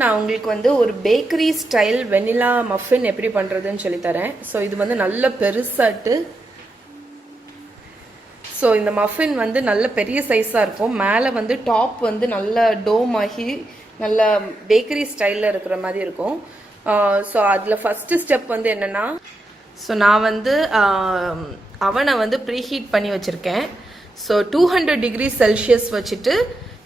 நான் உங்களுக்கு வந்து ஒரு பேக்கரி ஸ்டைல் வெனிலா மஃபின் எப்படி பண்ணுறதுன்னு சொல்லித்தரேன். ஸோ இது வந்து நல்ல பெருசாட்டு. ஸோ இந்த மஃபின் வந்து நல்ல பெரிய சைஸாக இருக்கும். மேலே வந்து டாப் வந்து நல்ல டோம் ஆகி நல்ல பேக்கரி ஸ்டைலில் இருக்கிற மாதிரி இருக்கும். ஸோ அதில் ஃபஸ்ட்டு ஸ்டெப் வந்து என்னென்னா, ஸோ நான் வந்து அவனை வந்து ப்ரீஹீட் பண்ணி வச்சுருக்கேன். ஸோ 200 டிகிரி செல்சியஸ் வச்சுட்டு,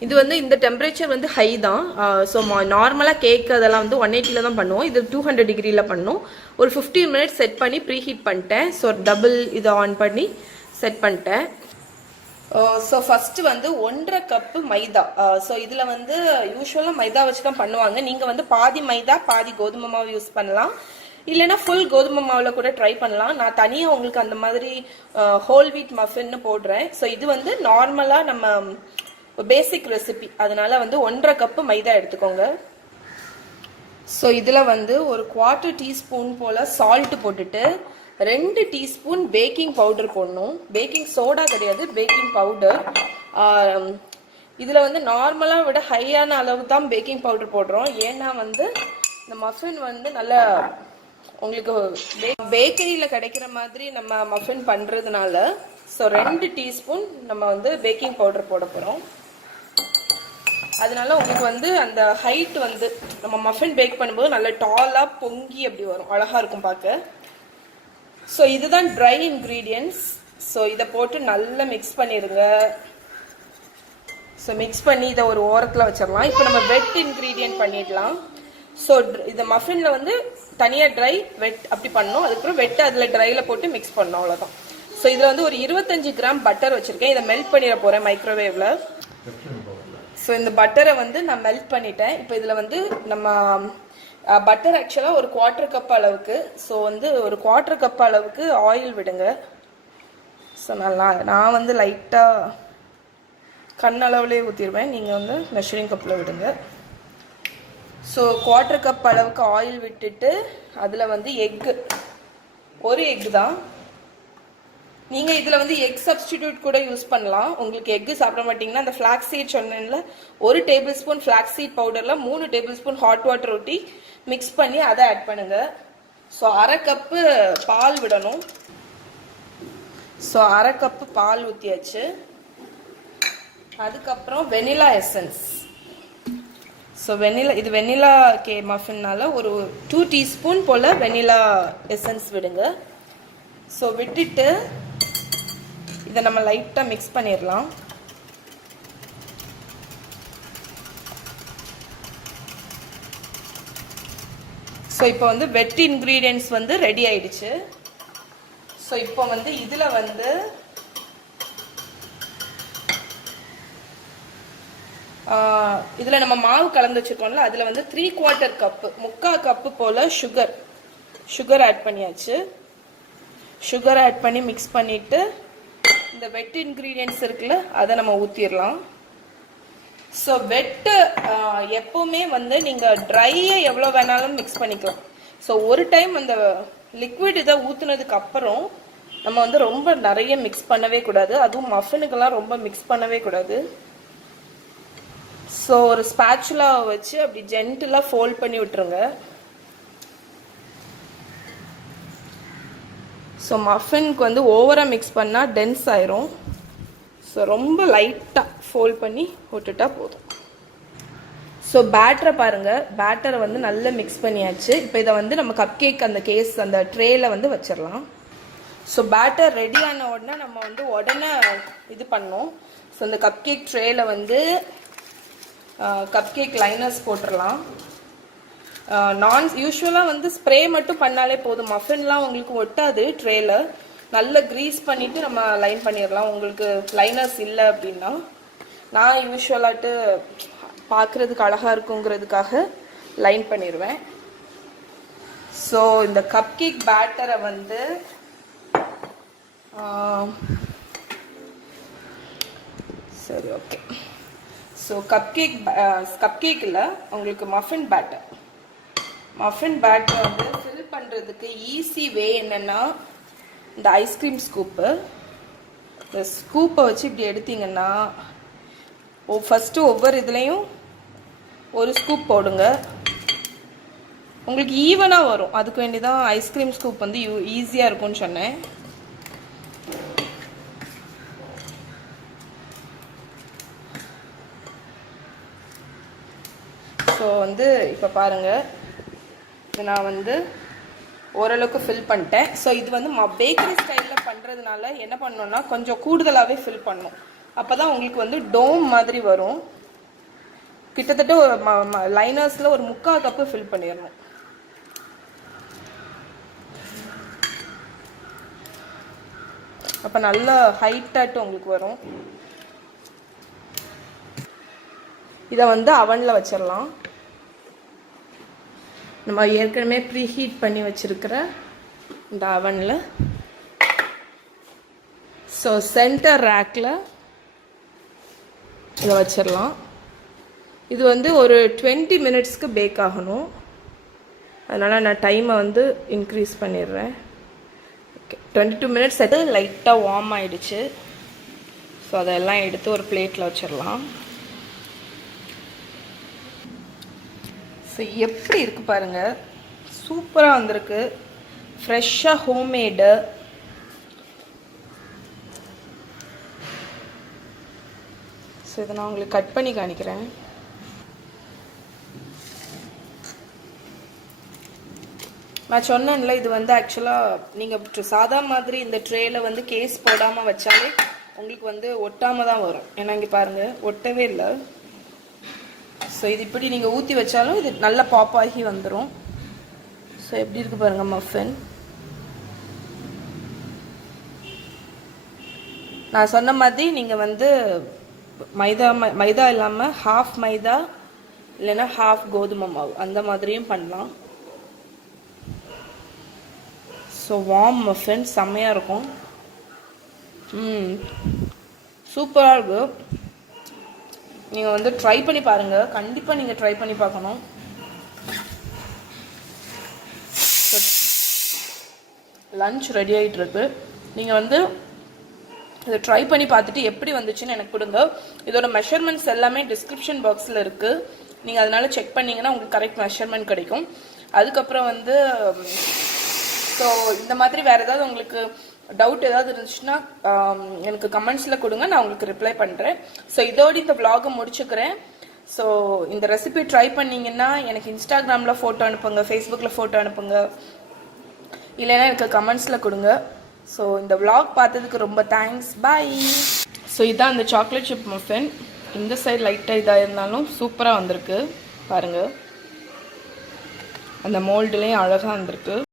இது வந்து இந்த டெம்பரேச்சர் வந்து ஹை தான். ஸோ நார்மலாக கேக் அதெல்லாம் வந்து 180 தான் பண்ணுவோம். இது 200 டிகிரியில் பண்ணும். ஒரு 15 மினிட்ஸ் செட் பண்ணி ப்ரீஹீட் பண்ணிட்டேன். ஸோ டபுள் இதை ஆன் பண்ணி செட் பண்ணிட்டேன். ஸோ ஃபஸ்ட்டு வந்து 1.5 கப்பு மைதா. ஸோ இதில் வந்து யூஸ்வலாக மைதா வச்சு தான் பண்ணுவாங்க. நீங்கள் வந்து பாதி மைதா பாதி கோதுமை மாவு யூஸ் பண்ணலாம். இல்லைன்னா ஃபுல் கோதுமை மாவில் கூட ட்ரை பண்ணலாம். நான் தனியாக உங்களுக்கு அந்த மாதிரி ஹோல் வீட் மஃபின்னு போடுறேன். ஸோ இது வந்து நார்மலாக நம்ம பேசிக் ரெசிபி, அதனால வந்து 1.5 கப்பு மைதா எடுத்துக்கோங்க. ஸோ இதில் வந்து ஒரு 1/4 டீஸ்பூன் போல் சால்ட்டு போட்டுட்டு 2 டீஸ்பூன் பேக்கிங் பவுடர் போடணும். பேக்கிங் சோடா கிடையாது, பேக்கிங் பவுடர். இதில் வந்து நார்மலாக விட ஹையான அளவுக்கு தான் பேக்கிங் பவுடர் போடுறோம். ஏன்னா வந்து இந்த மஃபின் வந்து நல்லா உங்களுக்கு பேக்கரியில் கிடைக்கிற மாதிரி நம்ம மஃபின் பண்ணுறதுனால ஸோ 2 டீஸ்பூன் நம்ம வந்து பேக்கிங் பவுடர் போட போகிறோம். அதனால உங்களுக்கு வந்து அந்த ஹைட் வந்து நம்ம மஃபின் பேக் பண்ணும்போது நல்லா டாலாக பொங்கி அப்படி வரும், அழகாக இருக்கும் பார்க்க. ஸோ இதுதான் ட்ரை இன்க்ரீடியன்ட்ஸ். ஸோ இதை போட்டு நல்லா மிக்ஸ் பண்ணிடுங்க. ஸோ மிக்ஸ் பண்ணி இதை ஒரு ஓரத்தில் வச்சிடலாம். இப்போ நம்ம வெட் இன்க்ரீடியன்ட் பண்ணிடலாம். ஸோ இந்த மஃபினில் வந்து தனியாக ட்ரை வெட் அப்படி பண்ணணும். அதுக்கப்புறம் வெட்டு அதில் ட்ரையில் போட்டு மிக்ஸ் பண்ணணும், அவ்வளோதான். ஸோ இதில் வந்து ஒரு 25 கிராம் பட்டர் வச்சுருக்கேன். இதை மெல்ட் பண்ணிட போகிறேன் மைக்ரோவேவில். ஸோ இந்த பட்டரை வந்து நான் மெல்ட் பண்ணிட்டேன். இப்போ இதில் வந்து நம்ம பட்டர் ஆக்சுவலாக ஒரு 1/4 கப் அளவுக்கு, ஸோ வந்து ஒரு 1/4 கப் அளவுக்கு ஆயில் விடுங்க. ஸோ நான் வந்து லைட்டாக கண்ணளவுலேயே ஊற்றிடுவேன். நீங்கள் வந்து மெஷரிங் கப்பில் விடுங்க. ஸோ 1/4 கப் அளவுக்கு ஆயில் விட்டுட்டு அதில் வந்து ஒரு எக்கு தான். நீங்கள் இதில் வந்து எக் சப்ஸ்டிடியூட் கூட யூஸ் பண்ணலாம். உங்களுக்கு எக்கு சாப்பிட மாட்டிங்கன்னா அந்த ஃப்ளாக்ஸ் சீட் சொன்னேன்ல, 1 டேபிள் ஸ்பூன் ஃப்ளாக்ஸ் சீட் பவுடரில் 3 டேபிள் ஸ்பூன் ஹாட் வாட்டர் ஊற்றி மிக்ஸ் பண்ணி அதை ஆட் பண்ணுங்க. ஸோ 1/2 கப்பு பால் விடணும். ஸோ 1/2 கப்பு பால் ஊற்றியாச்சு. அதுக்கப்புறம் வெனிலா எசன்ஸ். ஸோ இது வெனிலா மஃபின்னால ஒரு 2 டீஸ்பூன் போல் வெனிலா எசன்ஸ் விடுங்க. ஸோ விட்டுட்டு இதை நம்ம லைட்டாக மிக்ஸ் பண்ணிடலாம். ஸோ இப்போ வந்து வெட் இன்க்ரீடியன்ட்ஸ் வந்து ரெடி ஆயிடுச்சு. ஸோ இப்போ வந்து இதில் வந்து இதில் நம்ம மாவு கலந்து வச்சுருக்கோம்ல, அதில் வந்து 3/4 கப்பு 3/4 கப்பு போல் சுகர் ஆட் பண்ணியாச்சு. சுகர் ஆட் பண்ணி மிக்ஸ் பண்ணிவிட்டு இந்த வெட் இன்க்ரீடியன்ட்ஸ் இருக்குல்ல, அதை நம்ம ஊற்றிடலாம். ஸோ வெட்டு எப்போவுமே வந்து நீங்கள் ட்ரையை எவ்வளோ வேணாலும் மிக்ஸ் பண்ணிக்கலாம். ஸோ ஒரு டைம் அந்த லிக்விட் இதை ஊற்றுனதுக்கு அப்புறம் நம்ம வந்து ரொம்ப நிறைய மிக்ஸ் பண்ணவே கூடாது. அதுவும் மஃபினுக்கெல்லாம் ரொம்ப மிக்ஸ் பண்ணவே கூடாது. ஸோ ஒரு ஸ்பேச்சுலா வச்சு அப்படி ஜென்டிலாக ஃபோல்ட் பண்ணி விட்டுருங்க. ஸோ மஃபினுக்கு வந்து ஓவராக மிக்ஸ் பண்ணால் டென்ஸ் ஆயிரும். ஸோ ரொம்ப லைட்டாக ஃபோல்ட் பண்ணி விட்டுட்டா போதும். ஸோ பேட்டரை பாருங்கள், பேட்டரை வந்து நல்லா மிக்ஸ் பண்ணியாச்சு. இப்போ இதை வந்து நம்ம கப் கேக் அந்த அந்த ட்ரேயில் வந்து வச்சிடலாம். ஸோ பேட்டர் ரெடி ஆன உடனே நம்ம வந்து உடனே இது பண்ணோம். ஸோ இந்த கப் கேக் ட்ரேயில் வந்து கப் கேக் லைனர்ஸ் போட்டுடலாம். யூஸ்வலாக வந்து ஸ்ப்ரே மட்டும் பண்ணாலே போதும், மஃபின்லாம் உங்களுக்கு ஒட்டாது. ட்ரேயில் நல்லா க்ரீஸ் பண்ணிவிட்டு நம்ம லைன் பண்ணிடலாம். உங்களுக்கு லைனர்ஸ் இல்லை அப்படின்னா, நான் யூஸ்வலாட்டு பார்க்குறதுக்கு அழகாக இருக்குங்கிறதுக்காக லைன் பண்ணிடுவேன். ஸோ இந்த கப் கேக் பேட்டரை வந்து சரி ஓகே. ஸோ கப் கேக்கில் உங்களுக்கு மஃபின் பேட்டர் வந்து ஃபில் பண்ணுறதுக்கு ஈஸி வே என்னென்னா, இந்த ஐஸ்கிரீம் ஸ்கூப்பை வச்சு இப்படி எடுத்தீங்கன்னா ஃபஸ்ட்டு ஒவ்வொரு இதுலேயும் ஒரு ஸ்கூப் போடுங்க. உங்களுக்கு ஈவனாக வரும். அதுக்கு வேண்டி தான் ஐஸ்கிரீம் ஸ்கூப் வந்து ஈஸியாக இருக்கும்னு சொன்னேன். ஸோ வந்து இப்போ பாருங்கள், இது நான் வந்து ஓரளவுக்கு ஃபில் பண்ணிட்டேன். ஸோ இது வந்து பேக்கரி ஸ்டைலில் பண்ணுறதுனால என்ன பண்ணணும்னா கொஞ்சம் கூடுதலாகவே ஃபில் பண்ணணும். அப்போ தான் உங்களுக்கு வந்து டோம் மாதிரி வரும். கிட்டத்தட்ட ஒரு லைனர்ஸில் ஒரு 3/4 கப்பு ஃபில் பண்ணிடணும். அப்போ நல்ல ஹைட்டாட்டு உங்களுக்கு வரும். இதை வந்து அவனில் வச்சிடலாம். நம்ம ஏற்கனவே ப்ரீஹீட் பண்ணி வச்சுருக்கிற இந்த அவனில். ஸோ சென்டர் ரேக்கில் இதை வச்சிடலாம். இது வந்து ஒரு 20 மினிட்ஸ்க்கு பேக் ஆகணும். அதனால் நான் டைமை வந்து இன்க்ரீஸ் பண்ணிடுறேன். ஓகே, 22 மினிட்ஸ் அது லைட்டாக வார்ம் ஆகிடுச்சு. ஸோ அதெல்லாம் எடுத்து ஒரு பிளேட்டில் வச்சிடலாம். ஸோ எப்படி இருக்குது பாருங்கள், சூப்பராக வந்திருக்கு. ஃப்ரெஷ்ஷாக ஹோம்மேடு. ஸோ இதை நான் உங்களுக்கு கட் பண்ணி காணிக்கிறேன். நான் சொன்னேன்ல, இது வந்து ஆக்சுவலாக நீங்கள் சாதா மாதிரி இந்த ட்ரேயில் வந்து கேஸ் போடாமல் வச்சாலே உங்களுக்கு வந்து ஒட்டாமல் தான் வரும். ஏன்னா இங்கே பாருங்கள், ஒட்டவே இல்லை. ஸோ இது இப்படி நீங்கள் ஊற்றி வச்சாலும் இது நல்லா பாப் ஆகி வந்துடும். ஸோ எப்படி இருக்குது பாருங்கள் மஃபின். நான் சொன்ன மாதிரி நீங்கள் வந்து மைதா இல்லாமல் ஹாஃப் மைதா இல்லைன்னா ஹாஃப் கோதுமை மாவு அந்த மாதிரியும் பண்ணலாம். ஸோ வார்ம் மஃபின் செம்மையாக இருக்கும். சூப்பராக இருக்குது. நீங்கள் வந்து ட்ரை பண்ணி பாருங்கள். கண்டிப்பாக நீங்கள் ட்ரை பண்ணி பார்க்கணும். லன்ச் ரெடி ஆகிட்டுருக்கு. நீங்கள் வந்து இதை ட்ரை பண்ணி பார்த்துட்டு எப்படி வந்துச்சுன்னு எனக்கு கொடுங்க. இதோட மெஷர்மெண்ட்ஸ் எல்லாமே டிஸ்கிரிப்ஷன் பாக்ஸில் இருக்குது. நீங்கள் அதனால செக் பண்ணிங்கன்னா உங்களுக்கு கரெக்ட் மெஷர்மெண்ட் கிடைக்கும். அதுக்கப்புறம் வந்து ஸோ இந்த மாதிரி வேறு ஏதாவது உங்களுக்கு டவுட் ஏதாவது இருந்துச்சுன்னா எனக்கு கமெண்ட்ஸில் கொடுங்க, நான் உங்களுக்கு ரிப்ளை பண்ணுறேன். ஸோ இதோடு இந்த vlog முடிச்சுக்கிறேன். ஸோ இந்த ரெசிபி ட்ரை பண்ணிங்கன்னா எனக்கு இன்ஸ்டாகிராமில் ஃபோட்டோ அனுப்புங்க, ஃபேஸ்புக்கில் ஃபோட்டோ அனுப்புங்க, இல்லைன்னா எனக்கு கமெண்ட்ஸில் கொடுங்க. ஸோ இந்த vlog பார்த்ததுக்கு ரொம்ப தேங்க்ஸ். பாய். ஸோ இதான் அந்த சாக்லேட் சிப் மஃபின். இந்த சைடு லைட்டாக இதாக இருந்தாலும் சூப்பராக வந்திருக்கு பாருங்கள். அந்த மோல்டுலேயும் அழகாக வந்திருக்கு.